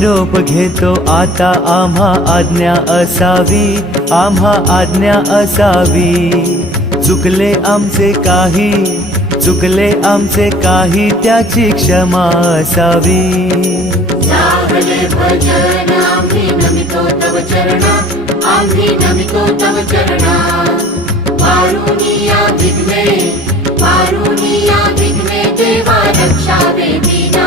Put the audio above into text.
निरोप घेतो आता, आम्हा आज्ञा असावी, आम्हा आज्ञा असावी. चुकले आमचे काही, चुकले आमचे काही, त्याची क्षमा असावी. लागले भजन आम्ही नमितो तव चरणा, आम्ही नमितो तव चरणा. पारुनिया विघ्ने, पारुनिया विघ्ने, देवा रक्षावे दीना.